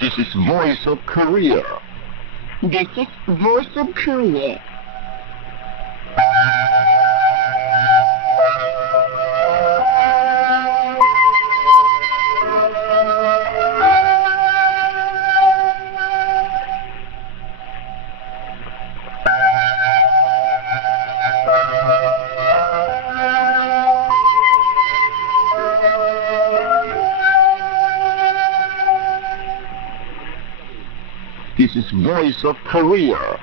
This is Voice of Korea. This is Voice of Korea. This is Voice of Korea.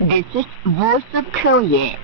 This is Voice of Korea.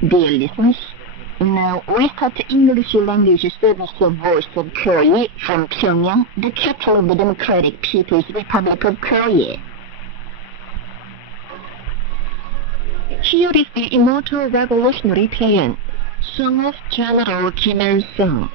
Dear listeners, now we start the English language service of Voice of Korea from Pyongyang, the capital of the Democratic People's Republic of Korea. Here is the immortal revolutionary paean, sung of General Kim Il-sung.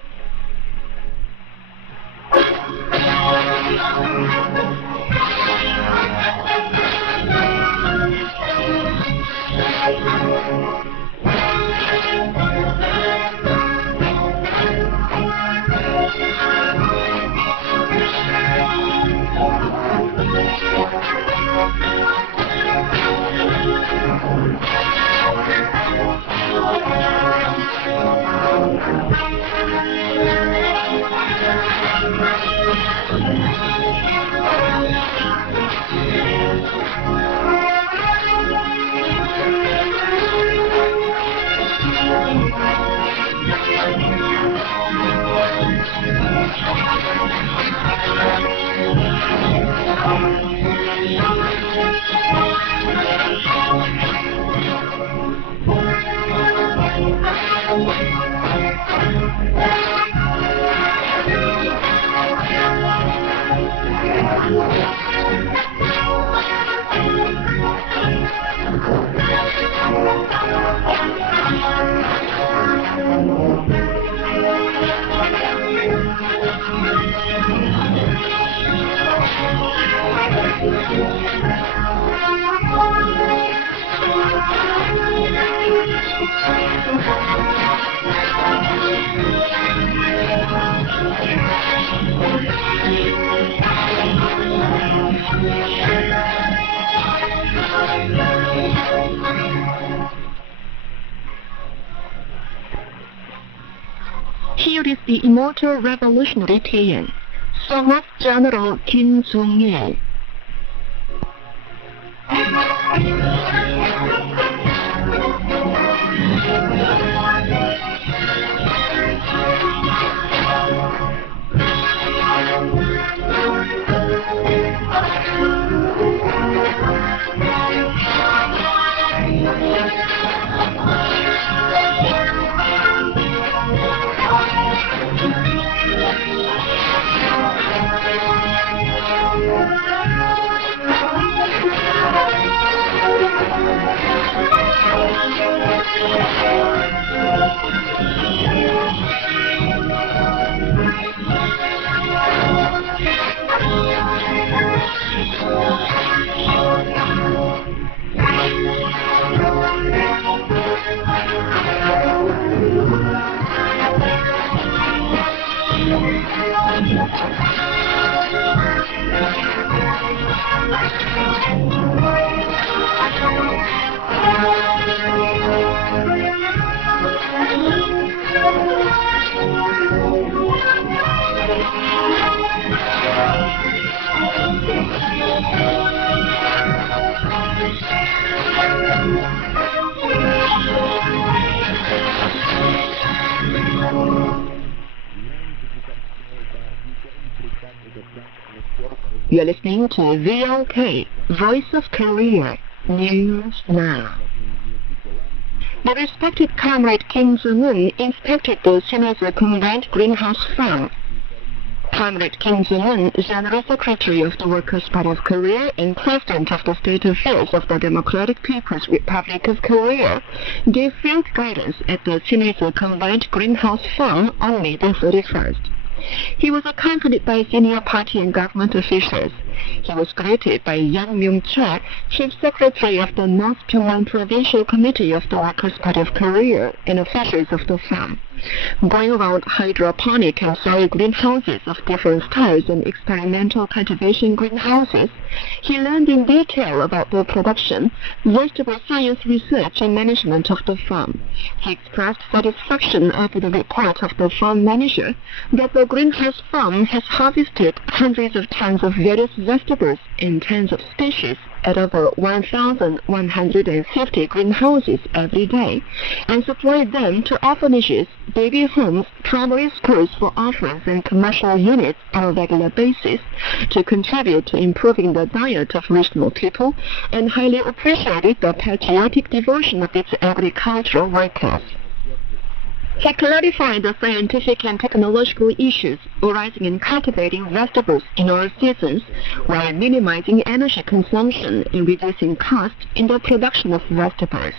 Here is the immortal revolutionary paean, sung of General Kim Il-sung. You're listening to VLK, Voice of Korea, News Now. The respected Comrade Kim Jong-un inspected the Chinese combined greenhouse farm. Comrade Kim Jong-un, General Secretary of the Workers' Party of Korea and President of the State Affairs of the Democratic People's Republic of Korea, gave field guidance at the Chinese combined greenhouse farm on May the 31st. He was accompanied by senior party and government officials. He was greeted by Yang Myung-chul, Chief Secretary of the North Pyongyang Provincial Committee of the Workers' Party of Korea, and officials of the farm. Going around hydroponic and soil greenhouses of different styles and experimental cultivation greenhouses, he learned in detail about the production, vegetable science research and management of the farm. He expressed satisfaction over the report of the farm manager that the greenhouse farm has harvested hundreds of tons of various vegetables and tens of species at over 1,150 greenhouses every day, and supplied them to orphanages, baby homes, primary schools for orphans and commercial units on a regular basis to contribute to improving the diet of regional people, and highly appreciated the patriotic devotion of its agricultural workers. He clarified the scientific and technological issues arising in cultivating vegetables in all seasons while minimizing energy consumption and reducing costs in the production of vegetables.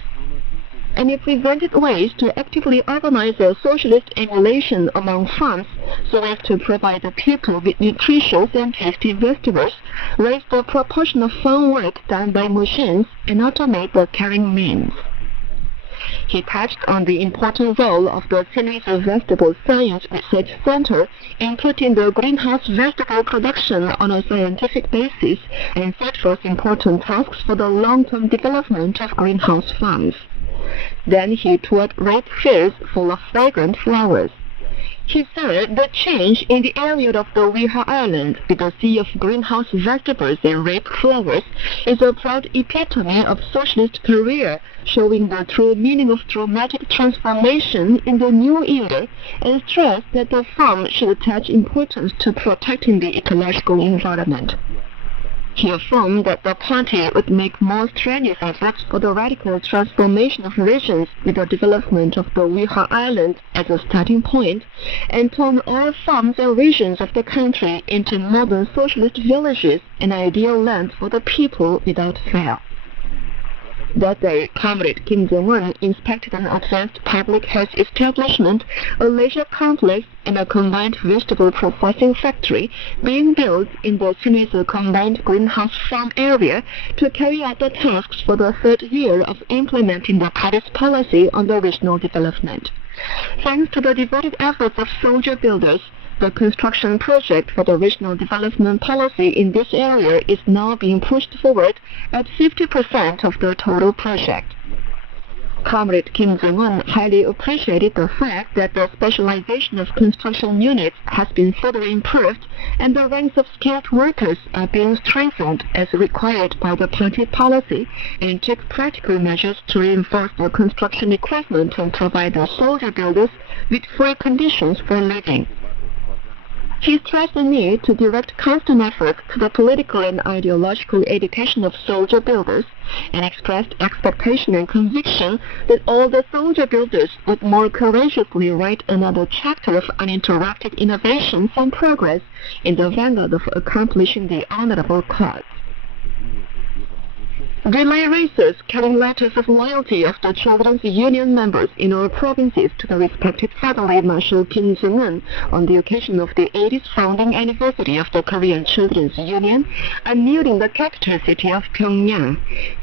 And he presented ways to actively organize a socialist emulation among farms so as to provide the people with nutritious and tasty vegetables, raise the proportion of farm work done by machines, and automate the carrying means. He touched on the important role of the Chinese Vegetable Science Research Center in putting the greenhouse vegetable production on a scientific basis and set forth important tasks for the long-term development of greenhouse farms. Then he toured ripe fields full of fragrant flowers. He said the change in the area of the Weha Island with a sea of greenhouse vegetables and ripe flowers is a proud epitome of socialist Korea, showing the true meaning of dramatic transformation in the new era, and stressed that the farm should attach importance to protecting the ecological environment. He affirmed that the party would make more strenuous efforts for the radical transformation of regions with the development of the Weha Island as a starting point, and turn all farms and regions of the country into modern socialist villages, an ideal land for the people without fail. That day, Comrade Kim Jong-un inspected an advanced public health establishment, a leisure complex, and a combined vegetable processing factory being built in the Chinese combined greenhouse farm area to carry out the tasks for the third year of implementing the party's policy on the regional development. Thanks to the devoted efforts of soldier builders, the construction project for the regional development policy in this area is now being pushed forward at 50% of the total project. Comrade Kim Jong-un highly appreciated the fact that the specialization of construction units has been further improved and the ranks of skilled workers are being strengthened as required by the party policy, and took practical measures to reinforce the construction equipment and provide the soldier builders with free conditions for living. He stressed the need to direct constant efforts to the political and ideological education of soldier builders, and expressed expectation and conviction that all the soldier builders would more courageously write another chapter of uninterrupted innovations and progress in the vanguard of accomplishing the honorable cause. Relay racers carrying letters of loyalty of the Children's Union members in all provinces to the respected fatherly Marshal Kim Jong-un on the occasion of the 80th founding anniversary of the Korean Children's Union are nearing the capital city of Pyongyang.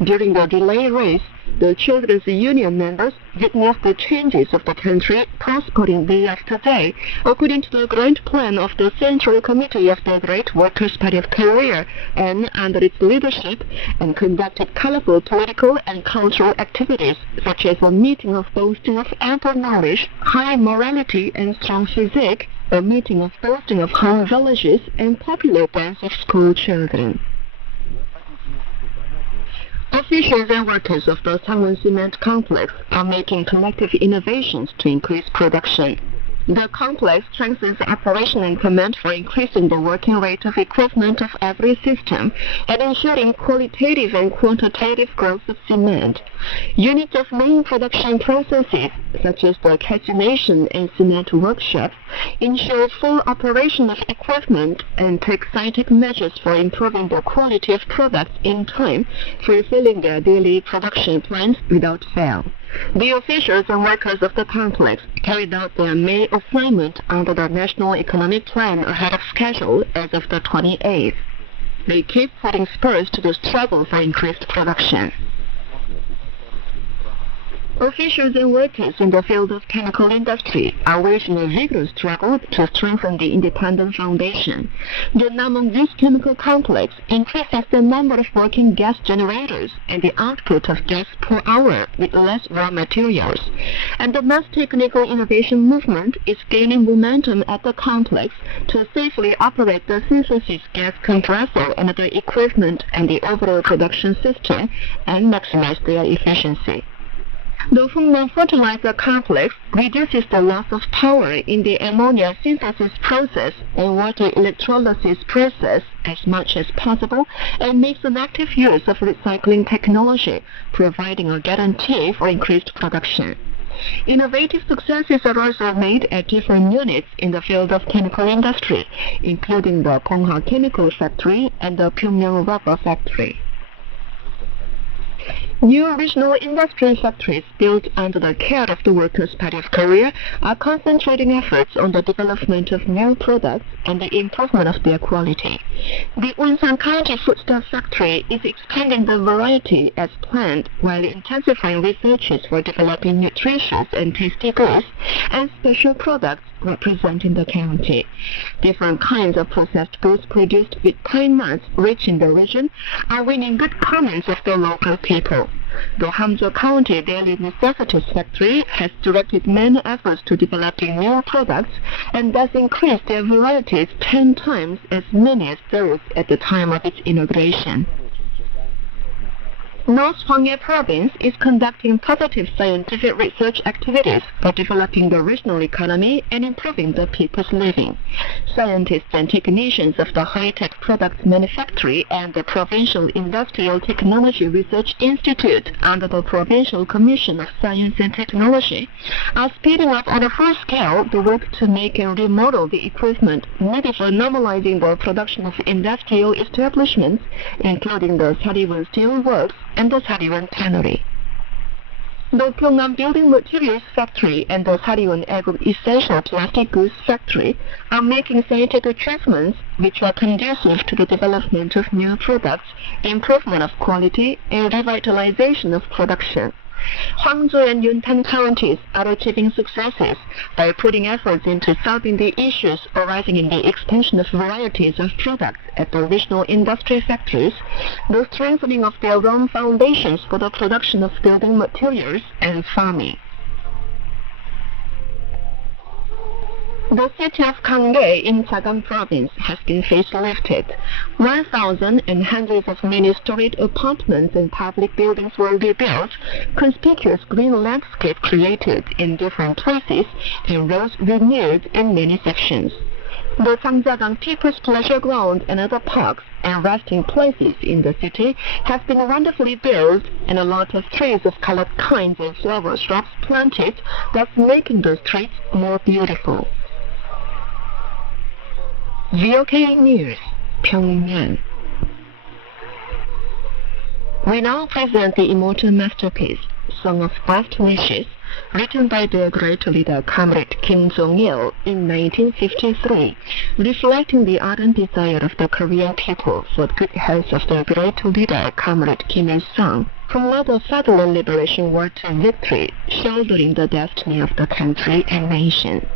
During the relay race, The children's union members witnessed the changes of the country prospering day after day, according to the grand plan of the Central Committee of the Great Workers' Party of Korea and under its leadership, and conducted colorful political and cultural activities, such as a meeting of boasting of ample knowledge, high morality, and strong physique, a meeting of boasting of home villages, and popular dance of school children. Officials and workers of the Sangwon Cement Complex are making collective innovations to increase production. The complex strengthens operation and command for increasing the working rate of equipment of every system and ensuring qualitative and quantitative growth of cement. Units of main production processes, such as the calcination and cement workshops, ensure full operation of equipment and take scientific measures for improving the quality of products in time, fulfilling their daily production plans without fail. The officials and workers of the complex carried out their May assignment under the National Economic Plan ahead of schedule as of the 28th. They keep putting spurs to the struggle for increased production. Officials and workers in the field of chemical industry are waging a vigorous struggle to strengthen the independent foundation. The Namong East Chemical Complex increases the number of working gas generators and the output of gas per hour with less raw materials. And the mass technical innovation movement is gaining momentum at the complex to safely operate the synthesis gas compressor and the equipment and the overall production system and maximize their efficiency. The Hungnam fertilizer complex reduces the loss of power in the ammonia synthesis process and water electrolysis process as much as possible and makes an active use of recycling technology, providing a guarantee for increased production. Innovative successes are also made at different units in the field of chemical industry, including the Pongha Chemical Factory and the Pyongyang Rubber Factory. New regional industry factories built under the care of the Workers' Party of Korea are concentrating efforts on the development of new products and the improvement of their quality. The Wonsan County Foodstuff Factory is expanding the variety as planned while intensifying researches for developing nutritious and tasty goods and special products representing the county. Different kinds of processed goods produced with pine nuts rich in the region are winning good comments of the local people. The Hamzhou County Daily Necessities Factory has directed many efforts to developing new products and thus increased their varieties 10 times as many as those at the time of its inauguration. North Hwanghae Province is conducting positive scientific research activities for developing the regional economy and improving the people's living. Scientists and technicians of the High-Tech Products Manufactory and the Provincial Industrial Technology Research Institute under the Provincial Commission of Science and Technology are speeding up on a full scale the work to make and remodel the equipment needed for normalizing the production of industrial establishments, including the Sariwon Steel Works and the Sariwon Tannery. The Pyongyang Building Materials Factory and the Sariwon Agro-Essential Plastic Goods Factory are making scientific achievements which are conducive to the development of new products, improvement of quality, and revitalization of production. Hwangju and Yuntan counties are achieving successes by putting efforts into solving the issues arising in the expansion of varieties of products at the regional industry factories, the strengthening of their own foundations for the production of building materials and farming. The city of Ganggae in Chagang Province has been facelifted. 1,000 and hundreds of many-storied apartments and public buildings will be built, conspicuous green landscape created in different places, and roads renewed in many sections. The Sangjagang People's Pleasure Ground and other parks and resting places in the city have been wonderfully built, and a lot of trees of colored kinds and flower shrubs planted, thus making the streets more beautiful. VOK News, Pyongyang. We now present the immortal masterpiece, Song of Best Wishes, written by the great leader Comrade Kim Jong-il in 1953, reflecting the ardent desire of the Korean people for the good health of the great leader Comrade Kim Il-sung. promote the federal liberation war to victory, shouldering the destiny of the country and nation.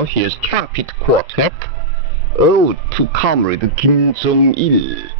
Now here's trumpet quartet, Ode to Comrade Kim Jong-il.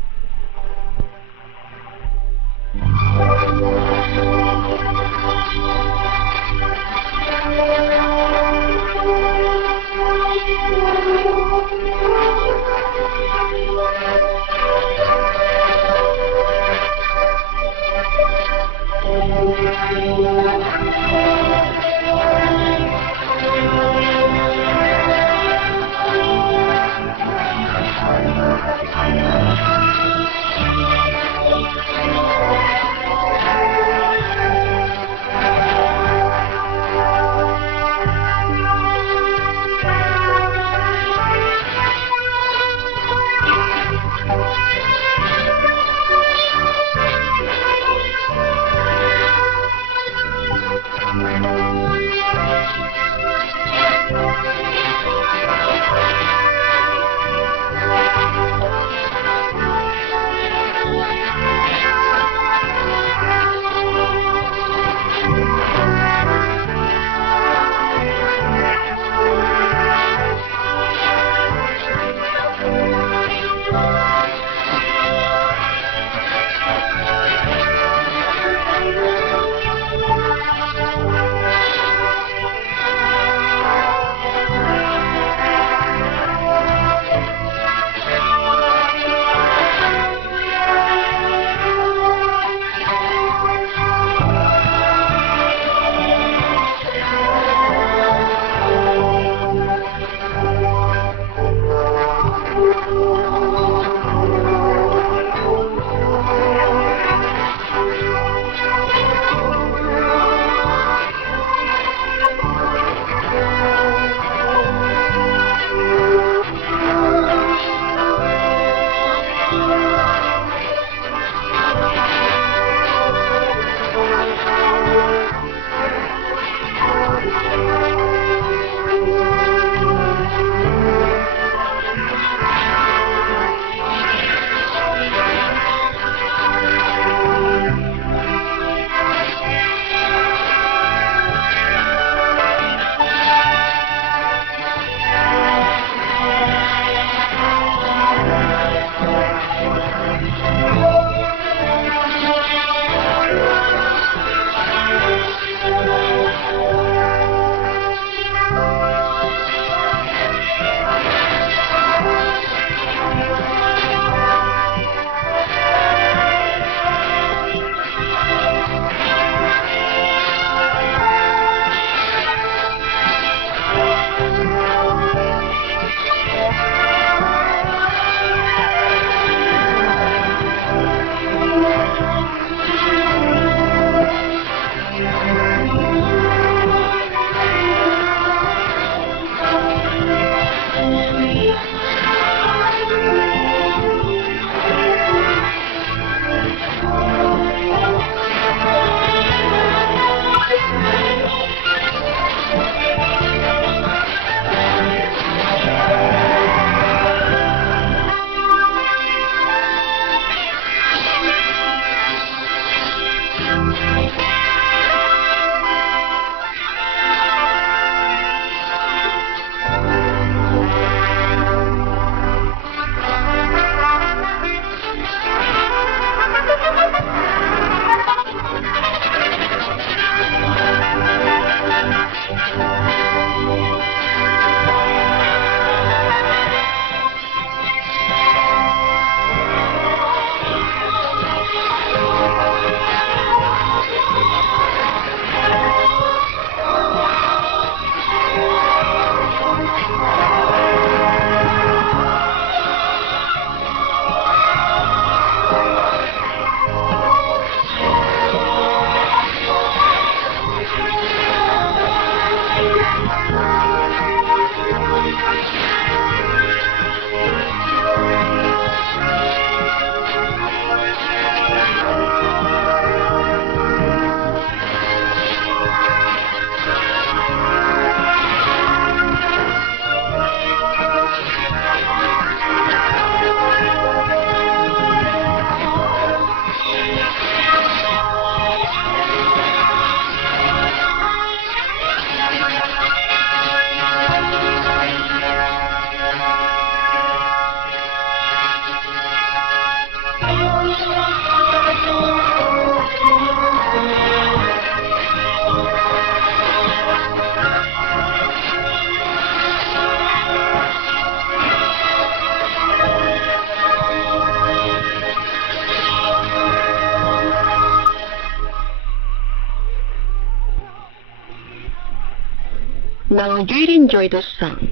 Now you'd enjoy the song,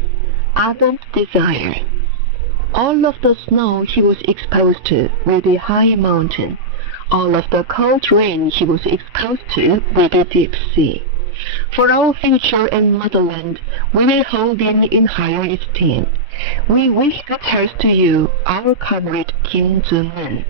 Ardent Desire. All of the snow he was exposed to will be high mountain. All of the cold rain he was exposed to will be deep sea. For our future and motherland, we will hold him in higher esteem. We wish to toast to you, our comrade Kim Jong-un.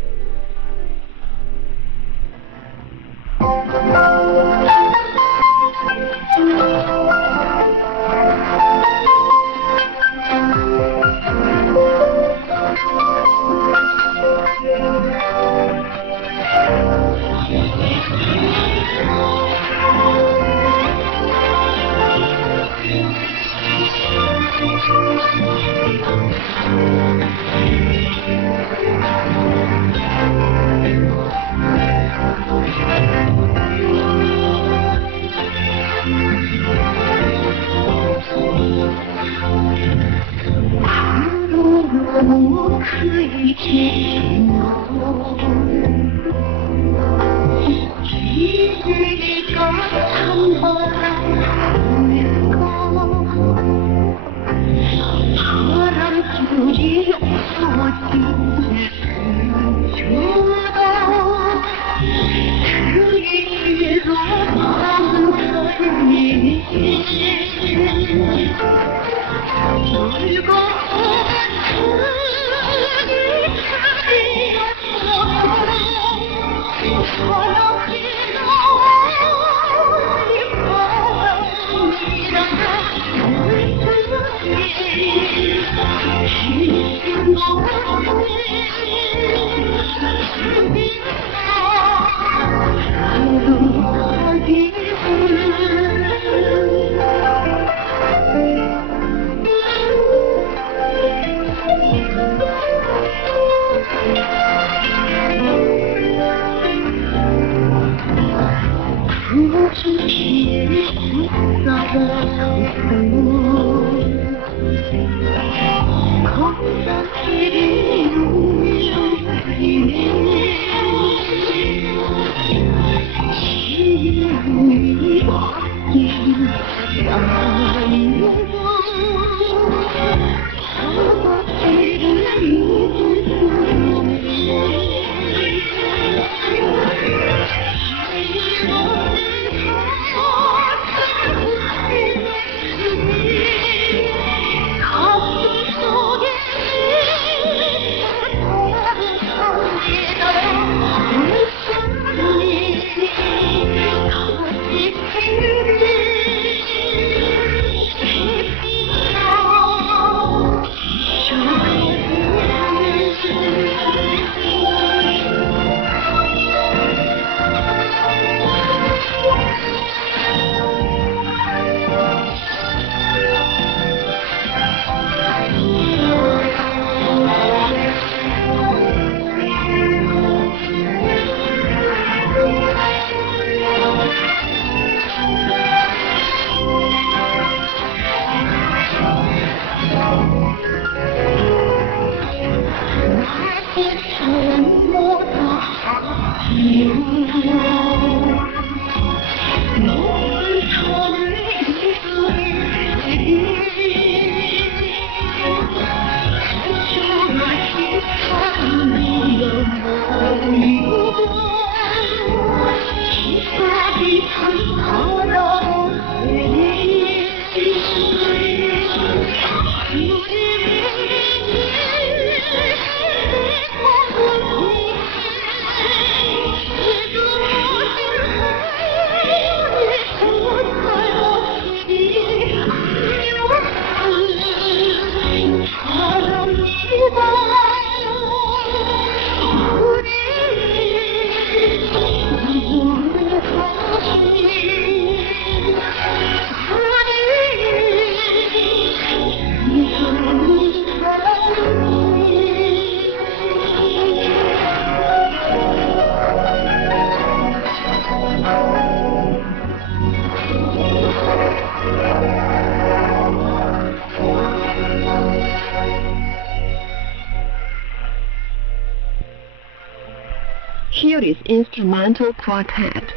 Here is instrumental quartet,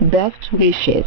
Best Wishes.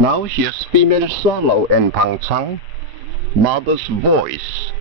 Now here's female solo and pangchang, mother's voice.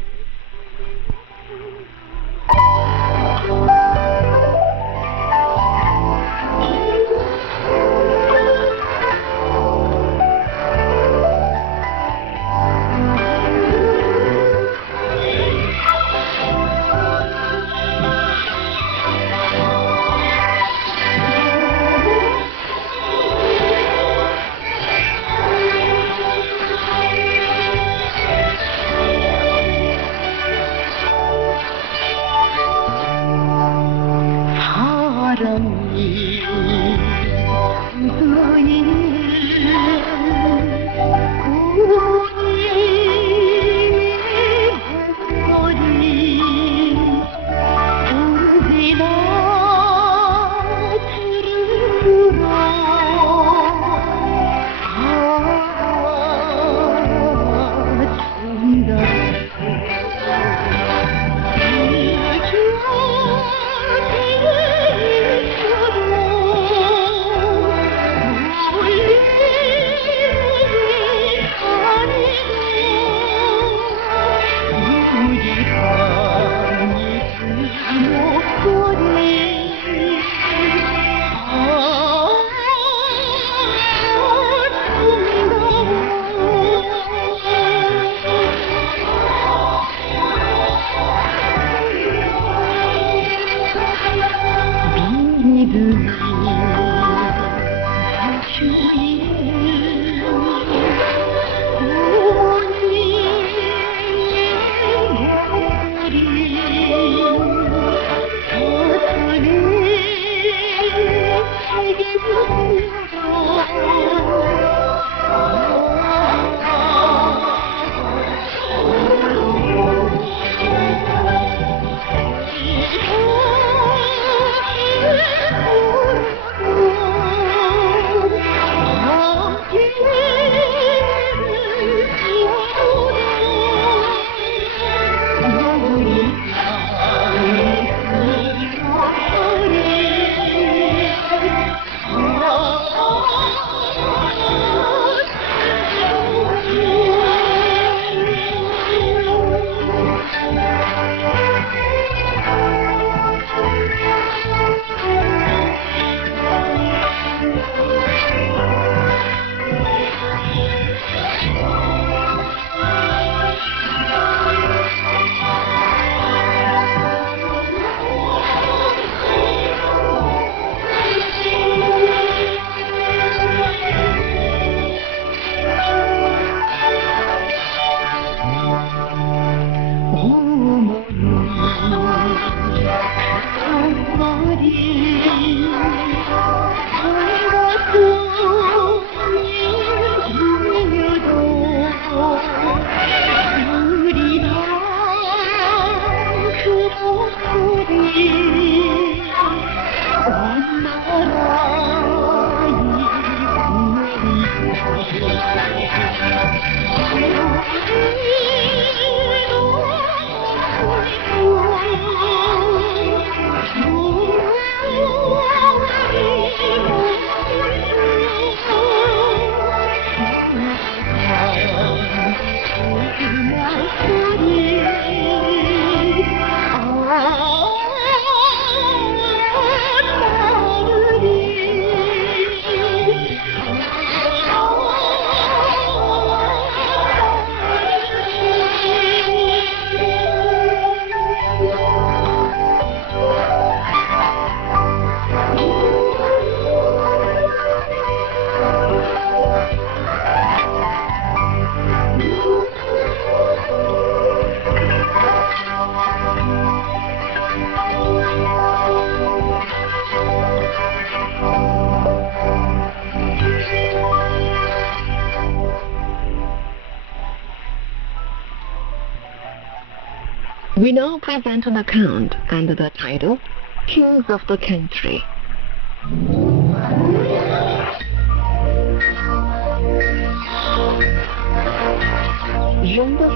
We now present an account under the title Kings of the Country.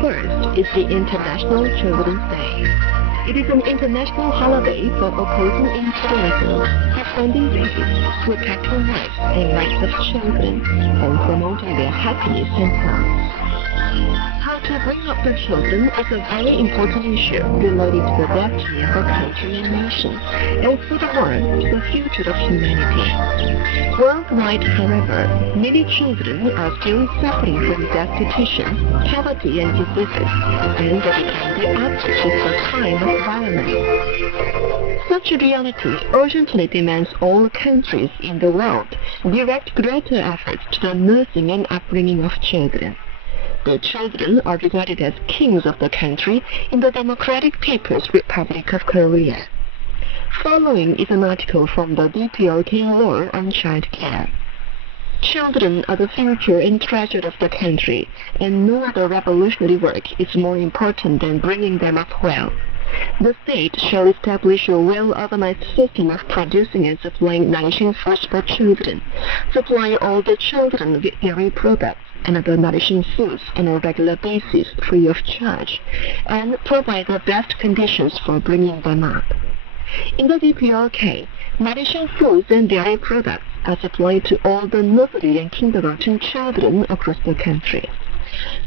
1st is the International Children's Day. It is an international holiday for opposing imperialism, defending babies, protecting lives and rights of children, and promoting their happiness and health. How to bring up the children is a very important issue related to the destiny of a country and nation, and furthermore, to the future of humanity. Worldwide, however, many children are still suffering from destitution, poverty, and diseases, and they become the object of a crime of violence. Such a reality urgently demands all countries in the world direct greater efforts to the nursing and upbringing of children. The children are regarded as kings of the country in the Democratic People's Republic of Korea. Following is an article from the DPRK law on child care. Children are the future and treasure of the country, and no other revolutionary work is more important than bringing them up well. The state shall establish a well-organized system of producing and supplying nourishing foods for children, supply all the children with dairy products and other nourishing foods on a regular basis free of charge, and provide the best conditions for bringing them up. In the DPRK, nourishing foods and dairy products are supplied to all the nursery and kindergarten children across the country.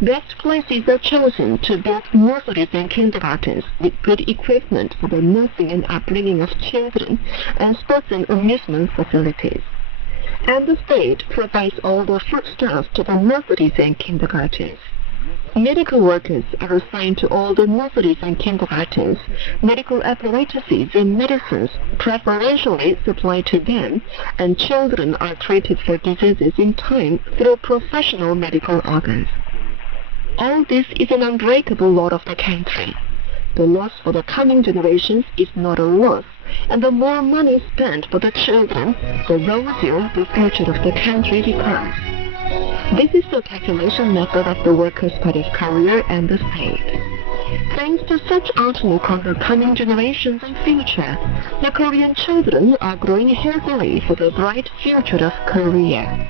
Best places are chosen to build nurseries and kindergartens with good equipment for the nursing and upbringing of children, and sports and amusement facilities. And the state provides all the foodstuffs to the nurseries and kindergartens. Medical workers are assigned to all the nurseries and kindergartens. Medical apparatuses and medicines preferentially supplied to them, and children are treated for diseases in time through professional medical organs. All this is an unbreakable law of the country. The loss for the coming generations is not a loss, and the more money spent for the children, the rosier the future of the country becomes. This is the calculation method of the Workers' Party of Korea and the state. Thanks to such outlook on the coming generations and future, the Korean children are growing healthily for the bright future of Korea.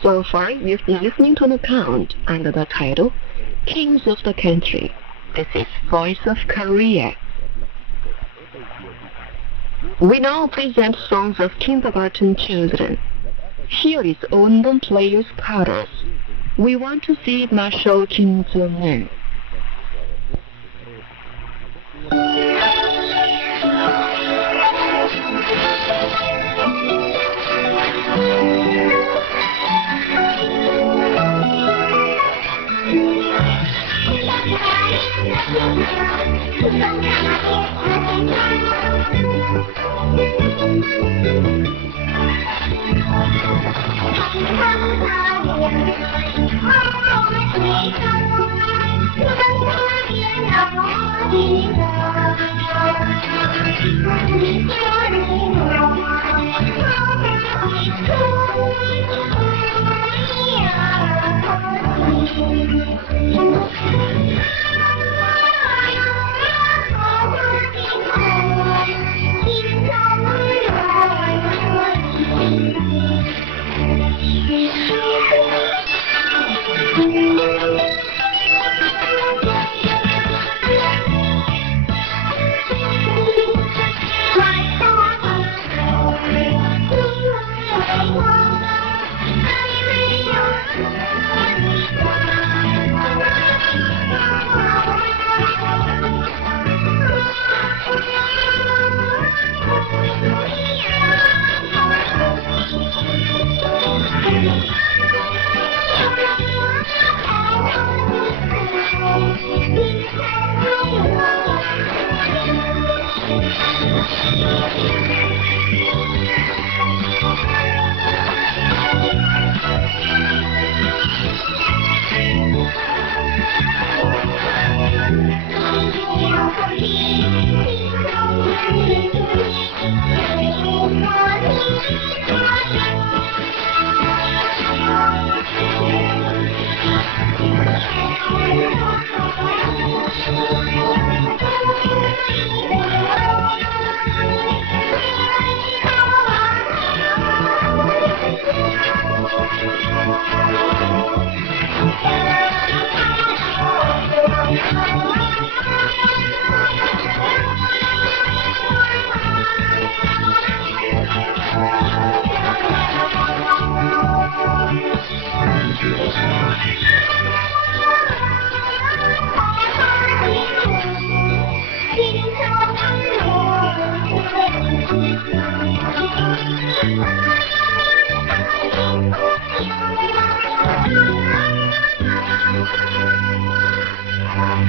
So far, you've been listening to an account under the title, Kings of the Country. This is Voice of Korea. We now present songs of kindergarten children. Here is Ondon Players Chorus. We want to see Marshal Kim Jong-un.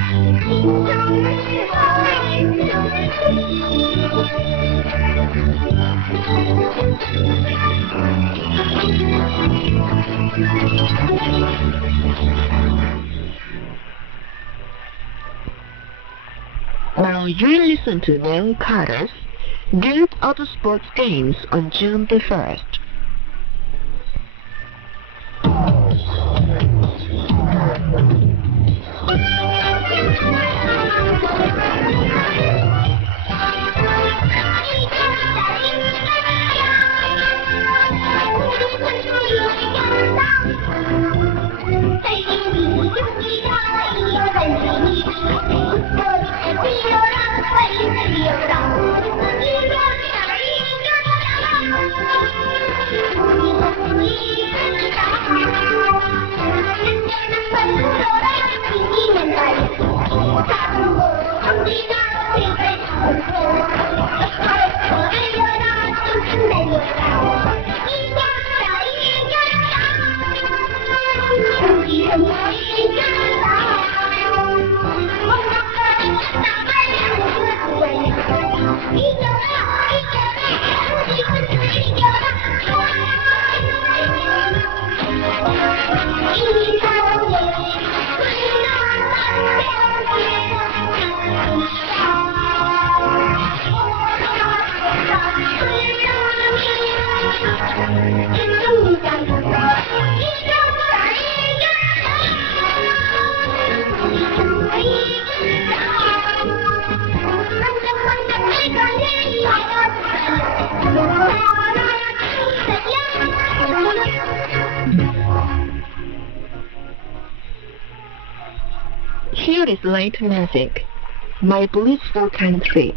Now you listen to Neil Carter's Good Auto Sports Games on June the 1st. Here is light music, My Blissful Country.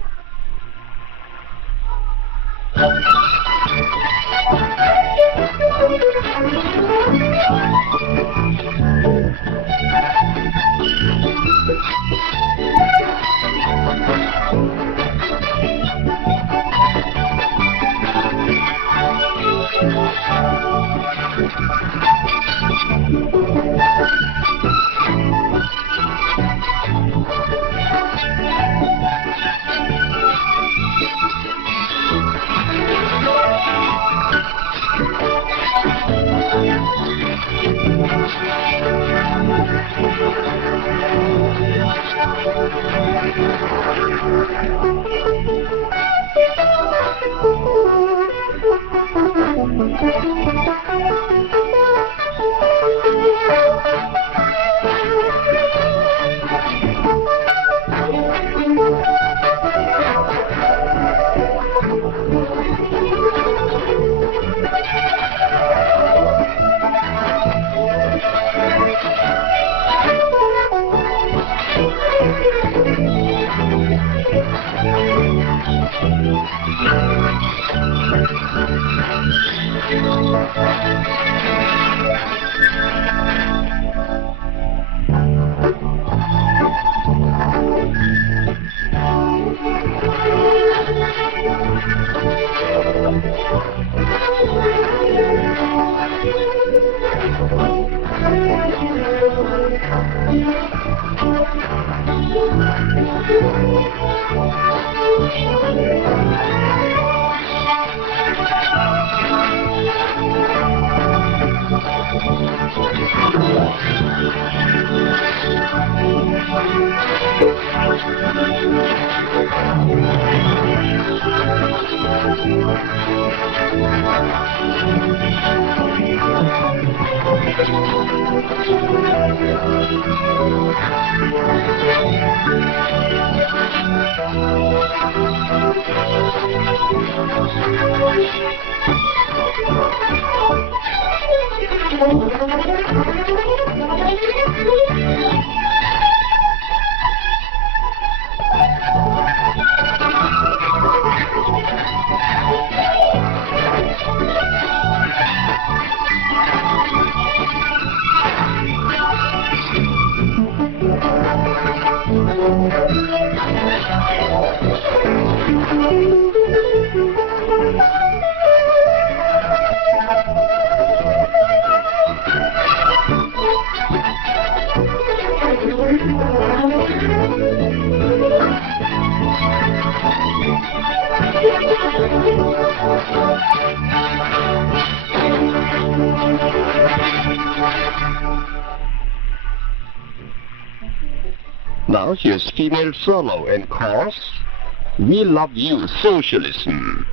Now here's female solo and chorus. We love you, socialism.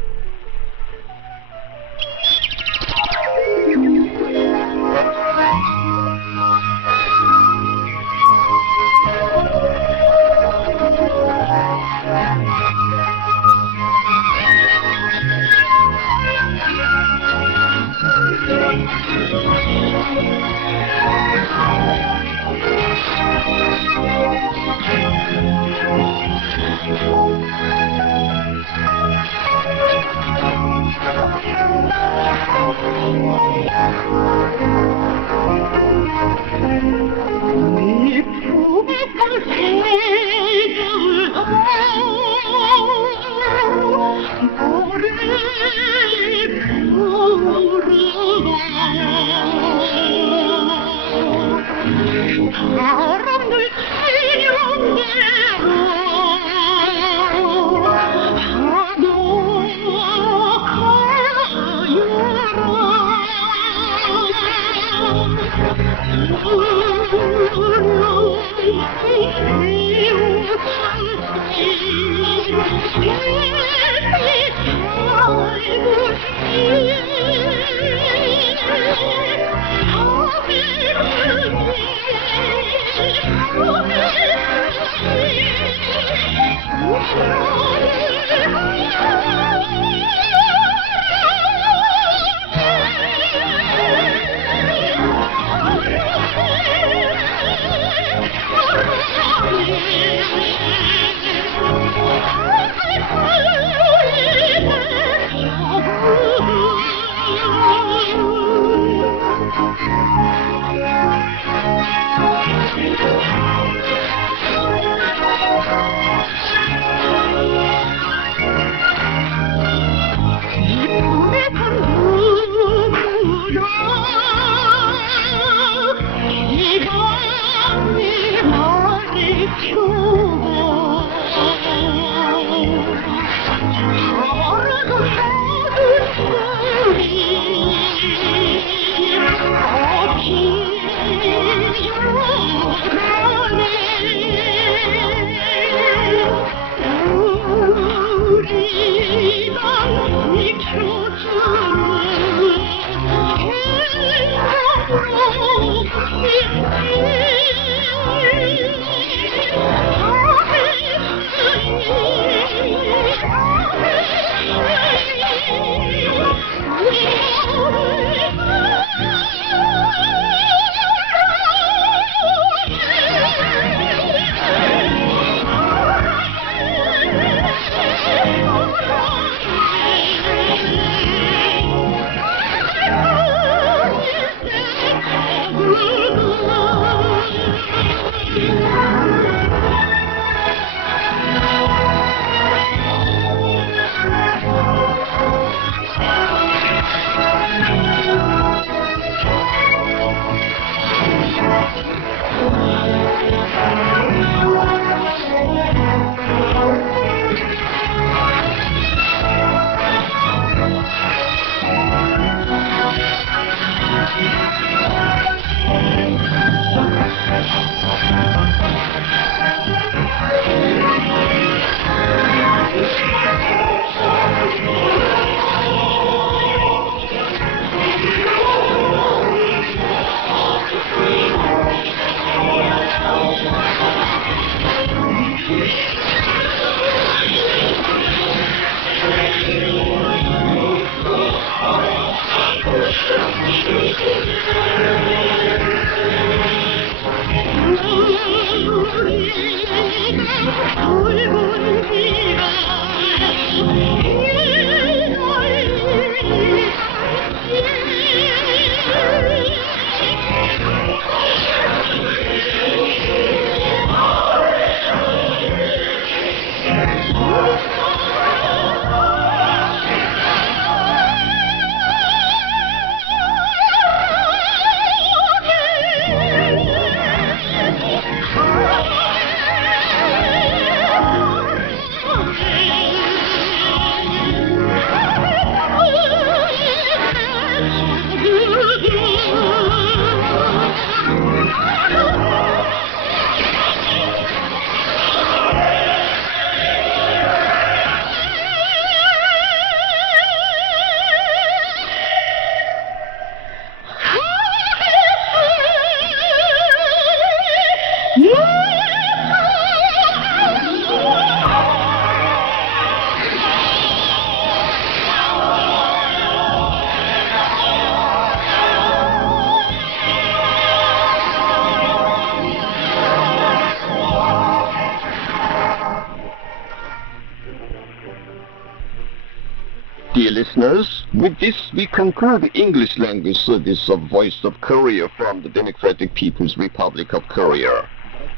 listeners, with this we conclude the English language service of Voice of Korea from the Democratic People's Republic of Korea.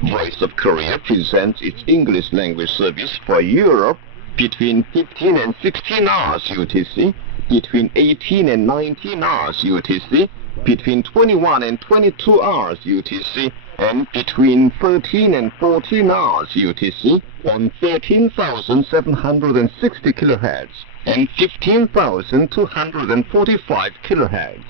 Voice of Korea presents its English language service for Europe between 15 and 16 hours UTC, between 18 and 19 hours UTC, between 21 and 22 hours UTC, and between 13 and 14 hours UTC on 13,760 kHz and 15,245 kHz.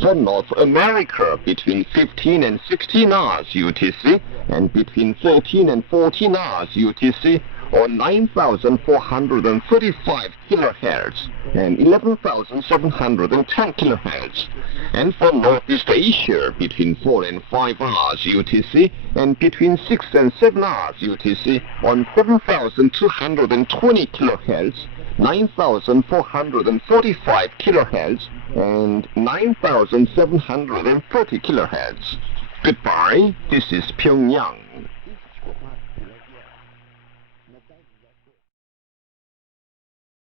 For North America, between 15 and 16 hours UTC and between 13 and 14 hours UTC on 9,435 kHz and 11,710 kHz. And for Northeast Asia, between 4 and 5 hours UTC and between 6 and 7 hours UTC on 7,220 kHz, 9,445 kHz and 9,730 kHz. Goodbye, this is Pyongyang.